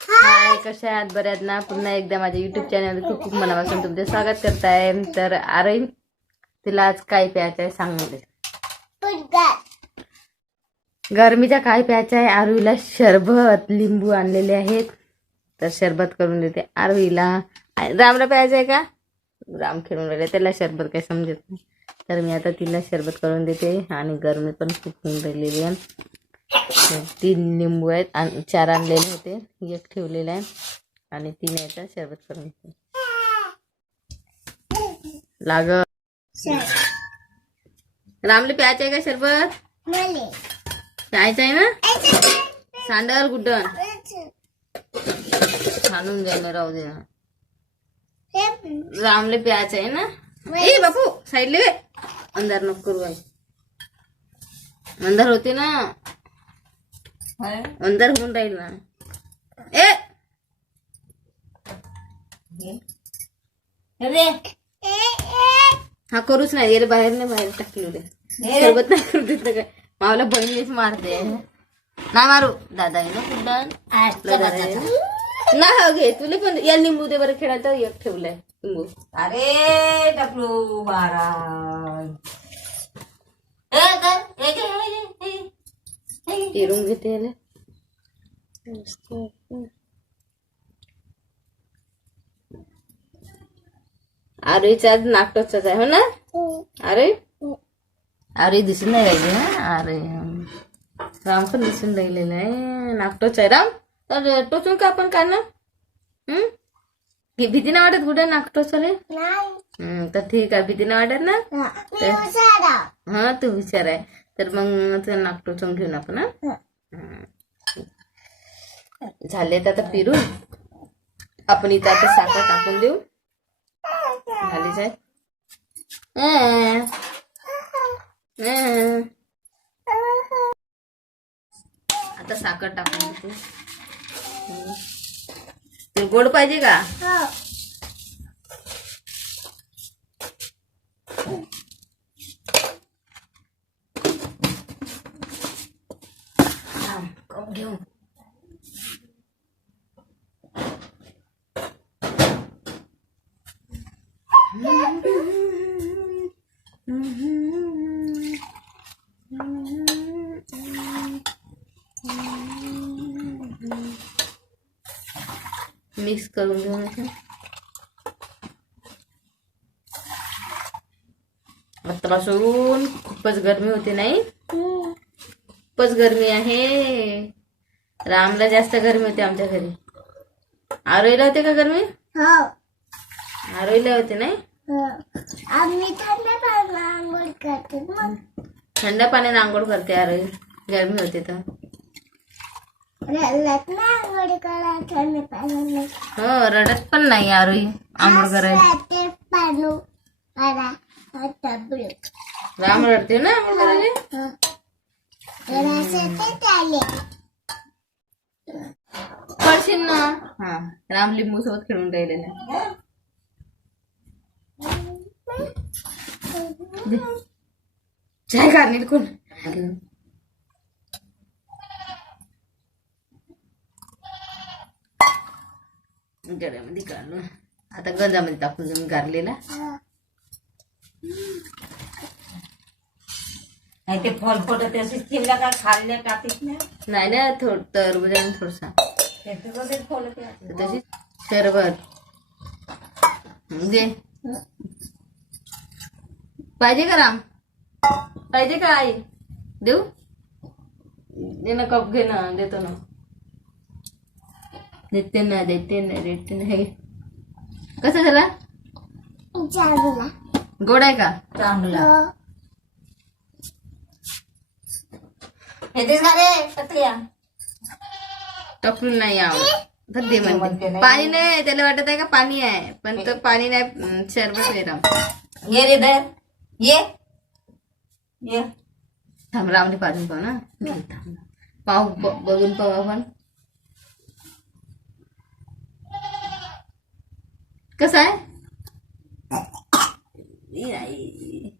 हाय कशा आहात? बऱ्यात ना? पुन्हा एकदा माझ्या युट्यूब चॅनल खूप खूप मनापासून तुमचे स्वागत करताय. तर अरे तिला आज काय प्यायचं आहे सांगू दे गरमीच्या काय प्यायचं आहे? आरुईला शरबत लिंबू आणलेले आहेत. तर शरबत करून देते आरुईला रामला प्यायचं आहे का? राम खेळून राहिले. त्याला शरबत काही समजत नाही. तर मी आता तिला शरबत करून देते. आणि गरमी पण खूप होऊन राहिलेली आहे. तीन लिंबू आहेत आणि चार आणलेले होते. एक ठेवलेला आहे आणि तीन याचा शरबत करून लाग. रामले प्यायचं आहे का शरबत? प्यायचं आहे ना? सांडल गुड्डन छानून जाईल राहू दे ना. रामले प्यायचं आहे ना? ए बापू साईडले अंधार नको करू अंधार होते ना? अंधार होऊन राहील ना. ए! रे. हा करूच नाही गेले बाहेर नाही बाहेर टाकलो रे. सोबत नाही करू देत काय मावला बहिणीच मारते. नाही मारू. दादा आहे ना कुठं ना हो घे तुला पण या लिंबू दे बरं खेळायचं एक ठेवलाय. लिंबू. अरे डबलू बारा. ए आरोहीचा आज नागटोचाच आहे हो ना अरे अरे दिसून नाही राहिली हा अरे राम पण दिसून राहिलेला आहे नागटोच आहे राम तर टोचून का आपण ना हम्म भीती वाटत कुठे तर ठीक आहे भीती वाटत ना हा तू विचार आहे तर मग तुझं नाक टोचून घेऊन आपण. झाले तर आता फिरून. आपण इथं आता साखर टाकून देऊ. झाली जाय आता साखर टाकून देते गोड पाहिजे का थांब, कप घेऊ मिक्स करून घेऊ असं. आतापासून खूपच गरमी होते नाही? खूपच गरमी आहे. रामला जास्त गरमी होते आमच्या घरी. आरोईला होते का गरमी? आरोईला होते नाही? आम्ही थंड पाणी आंघोळ करतो मग थंड पाण्याने आंघोळ करते आरोई गरमी होते तर. रडत हो रडत पण नाही आरोई आंघोळ करायला. राम रडते ना आंघोळ करायला? पडशील ना? हा राम लिंबू सोबत खेळून राहिलेला. चाय काढणे कोण? गड्यामध्ये काढलो आता गंजामध्ये टाकून जाऊन गारलेला नाही ते फल फोट तसेच ठेवल्या का खाल्ल्या टाकीत नाही? नाही ना थोड थोडसा. त्याच्यामध्ये फल ते तशी शरबत. दे. पाहिजे का राम? पाहिजे का आई? देऊ? दे ना कप घे ना देतो ना. देते ना देते ना देते ना. हे कसं झाला? चालूला गोड आहे का? चांगला. येतेस का रे? टकल्या टकलून नाही आवडत दे म्हणते. नाही. पाणी नाही त्याला वाटत आहे का पाणी आहे? पण तो पाणी नाही शरबत राम ये रे दर ये. ये. थांब रामने पाजून पाहू ना. थांब. पाहू ब- बघून पाहू आपण. कसं आहे ई आई.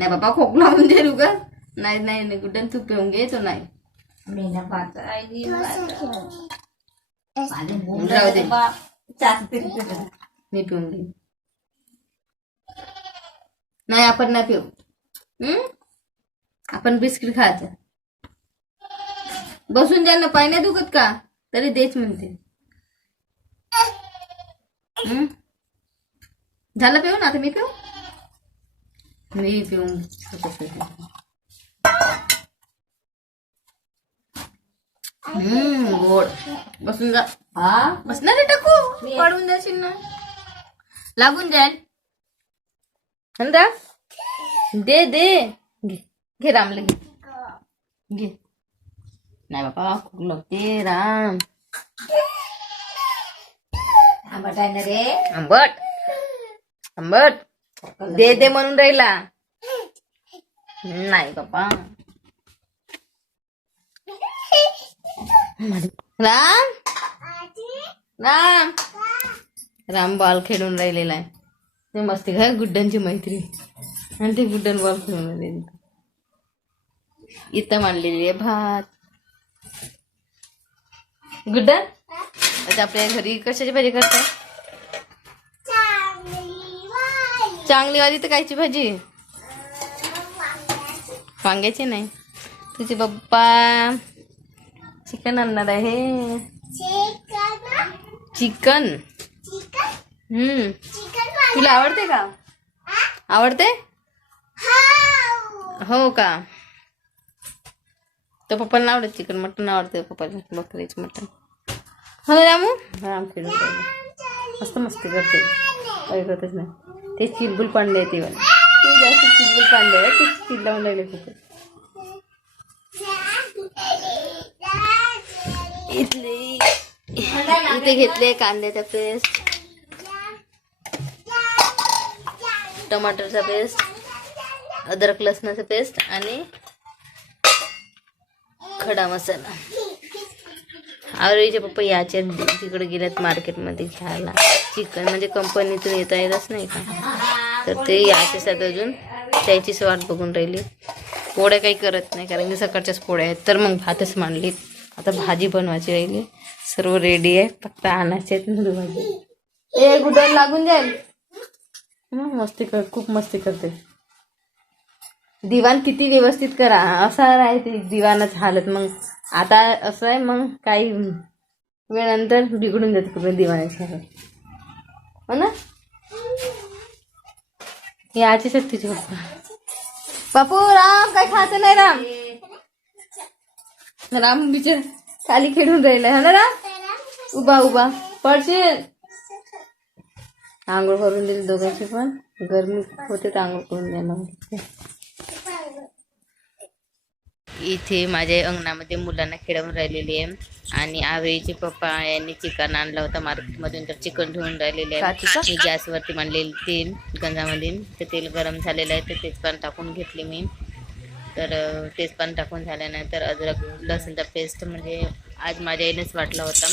नाही बाबा खोकला म्हणजे रुगा नाही नाही नाही कुठं तू पिऊन घे तो नाही मी ना पाहतो आई थोडंसं घेऊन पाणी मूग राहू दे. बा चाकते तिथे. मी पिऊन घेईन नाही आपण नाही पिऊ हम्म? आपण बिस्किट खायचं बसून ज्यांना पाय नाही दुखत का तरी देच म्हणते हम्म? झालं पिऊ ना मी पिऊ? मी पिऊन हम्म गोड. बसून जा. हा? रे टाकू? लागून जाईल. दे दे. घे. घे नाही बाबा खूप लागते राम. आंबट आहे ना रे? आंबट. आंबट. दे दे म्हणून राहिला. नाही बाबा. राम. राम. राम बॉल खेळून राहिलेला आहे. ते मस्ती काय गुड्डनची मैत्री. आणि ते गुड्डन बॉल खेळून राहिलेली. इथं मांडलेली आहे भात. गुड्डन? आता आपल्या घरी कशाची भाजी करताय? चांगली वाली तर कायची भाजी? वांग्याची नाही. तुझे पप्पा चिकन आणणार आहे. चिकन? हम्म. तुला आवडते का? आवडते? हो का? तर पप्पांना आवडत चिकन मटन आवडते पप्पाला. बकरीच मटन. हो ना रामू राम खेळून राहिला. मस्त मस्ती करते ऐकतच नाही ते चिलबुल पांडे ते वाले ते जास्त चिलबुल पांडे आहे ते चिल्लावून राहिले खूपच इथले इथे घेतले कांद्याचा पेस्ट टमाटरचा पेस्ट अद्रक लसणाचा पेस्ट आणि खडा मसाला आवडीचे पप्पा याच्या तिकडे गेल्यात मार्केटमध्ये घ्यायला. चिकन म्हणजे कंपनीतून येता येतच नाही का? तर ते याच्यासाठी अजून. त्याचीच वाट बघून राहिली. पोळ्या काही करत नाही कारण की सकाळच्याच पोळ्या आहेत. तर मग भातच मांडली. आता भाजी बनवायची राहिली. सर्व रेडी आहे. फक्त आणायचे आहेत गुडल लागून जाईल. मस्ती कर खूप मस्ती करते. दिवाण किती व्यवस्थित करा. असा आहे ते दिवाणाच हालत. मग आता असं आहे मग काही वेळानंतर बिघडून जाते पूर्ण दिवाणाची हालत हो ना? हे आजीच आहेत तुझे पप्पा. बापू राम काय खायचं नाही राम? राम बिचार खाली खेळून राहिलाय. हा ना राम? उभा उभा. पडशील. आंघोळ करून दिली दोघांची पण. गरमी होते तर आंघोळ करून द्यायला इथे माझ्या अंगणामध्ये मुलांना खेळवून राहिलेली आहे. आणि आवेचे पप्पा यांनी चिकन आणलं होतं मार्केटमधून तर चिकन ठेवून राहिलेले आहे. गॅसवरती मांडलेले तेल गंजामध्ये ते तेल गरम झालेलं आहे तर तेजपान टाकून घेतले मी. तर अं, तेजपान टाकून झाल्यानंतर अद्रक लसूणचा पेस्ट म्हणजे आज माझ्या आईनेच वाटला होता.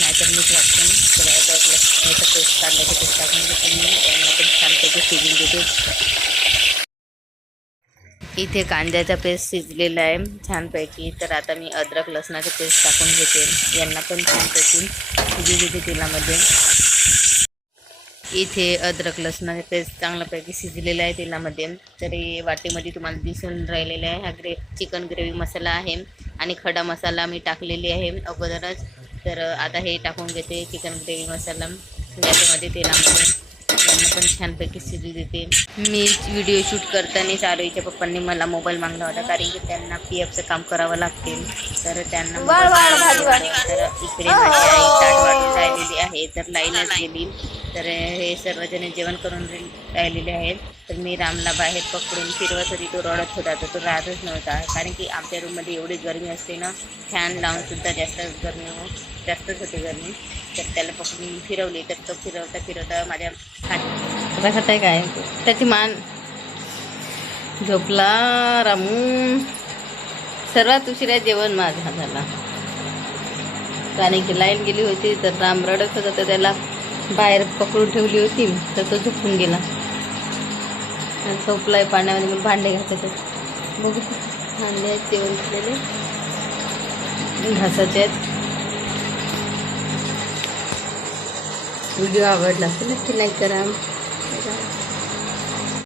नाहीतर मीच वाटते तर अद्रक लसूणचा पेस्ट कांद्याचा पेस्ट टाकून घेते मी. यांना पण छानपैकी शिजून देते. इथे कांद्याचा पेस्ट शिजलेला आहे छानपैकी. तर आता मी अद्रक लसणाचा पेस्ट टाकून घेते. यांना पण छानपैकी शिजू देते तेलामध्ये. इथे अद्रक लसणाचा पेस्ट चांगल्यापैकी शिजलेला आहे तेलामध्ये. तर हे वाटीमध्ये तुम्हाला दिसून राहिलेलं आहे. हा ग्रे चिकन ग्रेव्ही मसाला आहे आणि खडा मसाला मी टाकलेली आहे अगोदरच. तर आता हे टाकून घेते चिकन ग्रेव्ही मसाला. याच्यामध्ये तेलामध्ये यांना पण छानपैकी शिजू देते. मी व्हिडिओ शूट करताना चारोईच्या पप्पांनी मला मोबाईल मागला होता कारण की त्यांना पी एफचं काम करावं लागते तर त्यांना. तर इकडे माझी आई ताट वाढून राहिलेली आहे. तर लाईनच गेली. तर हे सर्वजण जेवण करून राहिलेले आहेत. तर मी रामला बाहेर पकडून फिरवत होती. तो रडत होता. तर तो राहतच नव्हता. कारण की आमच्या रूममध्ये एवढी गरमी असते ना फॅन लावून सुद्धा जास्त गरमी हो जास्तच होते गरमी. तर त्याला पकडून फिरवली. तर तो फिरवता फिरवता माझ्या हात आहे काय त्याची मान. झोपला रामू. सर्वात उशिरा जेवण माझा झाला कारण की लाईन गेली होती तर राम रडत होता तर त्याला बाहेर पकडून ठेवली होती. तर तो झोपून गेला. आणि झोपलाय पाण्यामध्ये मग भांडे घासायचे बघू. भांडे आहेत जेवण केलेले घासायचे आहेत. व्हिडिओ आवडला तर नक्की लाईक करा.